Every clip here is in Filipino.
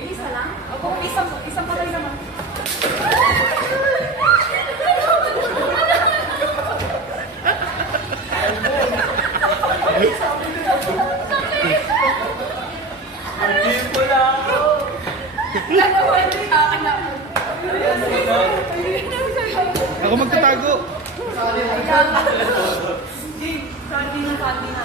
Isa lang? Opo, isang patay naman. Ako magtatago. Sandy na.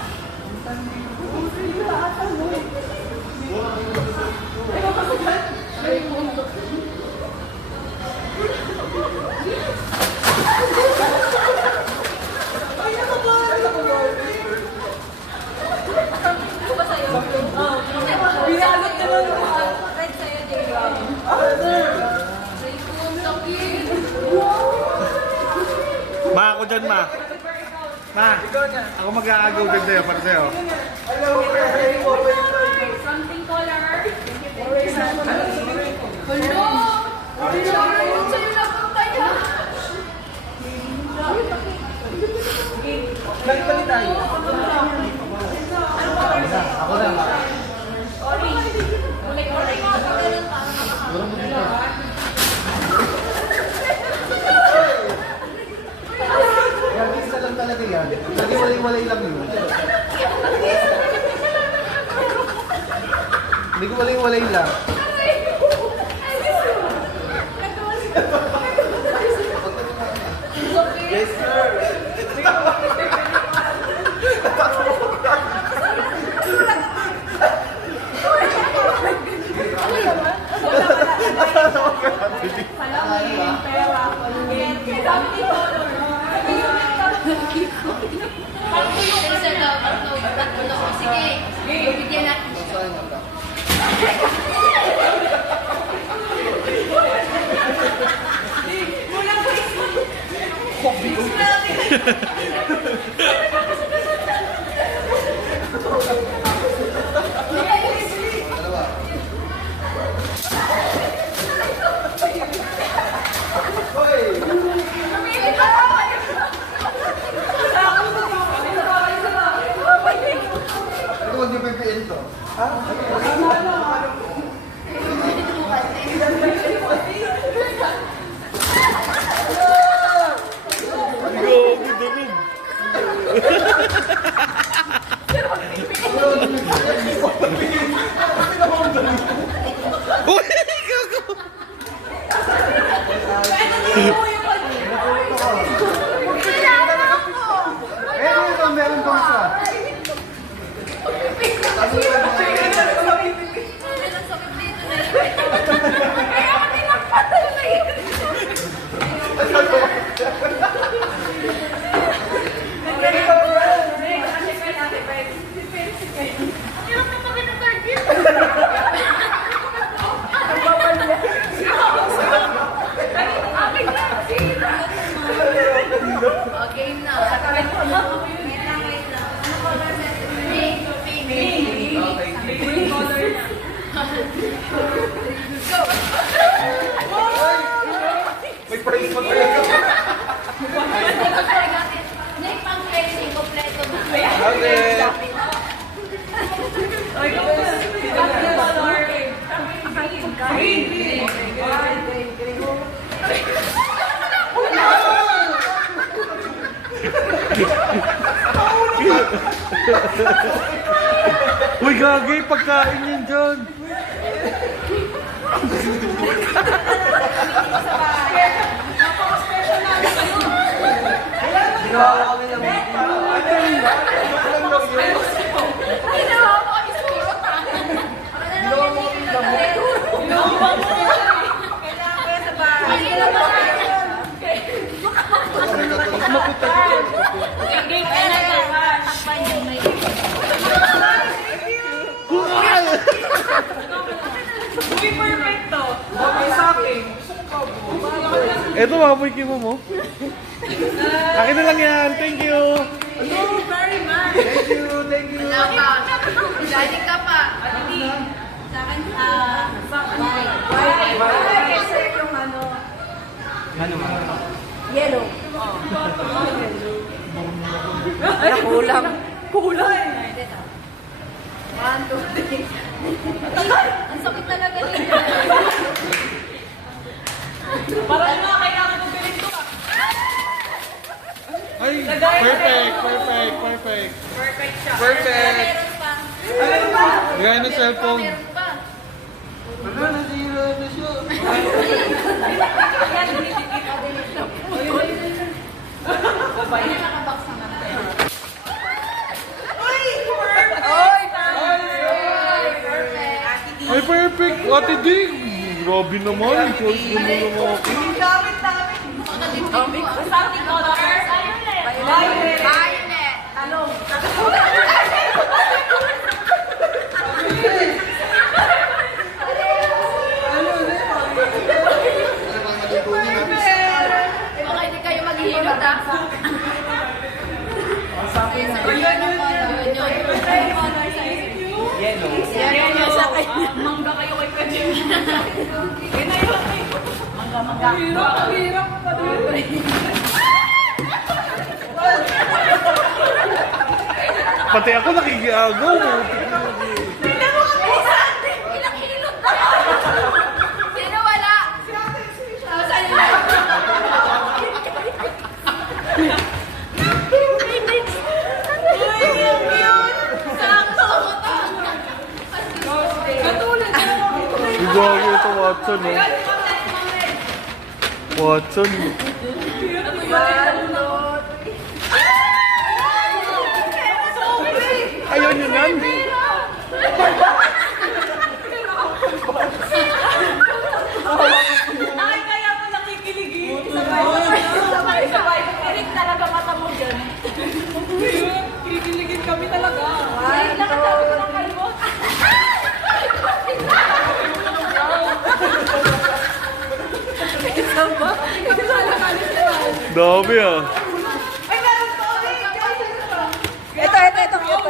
Binagot naman ako. Right sa'yo, J-Rob. Ma, ako dyan, ma. Ma, ako mag-aagaw din sa'yo, para sa'yo. Something color. Hello! Ayun sa'yo na papaya. Balik tayo. Ako na. Sorry. Kulay-kulay. Yan, isa lang talaga yan. Lagi walay-walay lang yun. Hindi ko walay-walay lang. Yes, sir. Salamin, pera, something color. Sige, bibigyan natin siya. Ito huwag niyo pipiin to. Ha? Uy, gago! Meron pang isa. Okay na. Wait lang. Ano color na? Pink. May price pa tayo. Next pang cleansing, kompleto na. Okay. Uy, gagi, pagkain yan dyan. Ginawa kami ng Eto, mabuhay mo mo. Akin na lang yan. Thank you. Thank you. Wala pa. Dali ka pa. Sa akin, Yellow. Kulang. Kulang. 1, 2, 3. Ang sakit talaga nito. Perfect, perfect, perfect. Perfect siya. Perfect. Meron pa. Gaya ng cellphone. Meron pa. Wala, nasira na siya. Nakabox naman tayo. Ay, perfect. Ate Ding. Grabe naman. Choice mo naman ako. Something colors. Violet. Violet. Talong. Baka hindi kayo maghihilot ah. Yellow. Mangga kayo kay Pwede. Yun na yun. Mangga. Hirap pa doon. Pati ako nakikiagaw. Ilang hilot na. Sino wala? Saan yun? Grabe ito, Watson. Oh. Watson. Ayun yun yan. Ay, kaya mo nakikiligin. Sabay. Kilig talaga mata mo dyan. Kikiligin kami talaga. Ay, nakatawa ko ng kalbo. Isa ba? Kasala-kalis naman. Dami ah. Ay, meron pa ulit.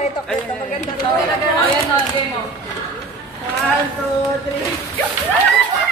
Ito. Maganda to. Ayan o, game mo. 1, 2, 3.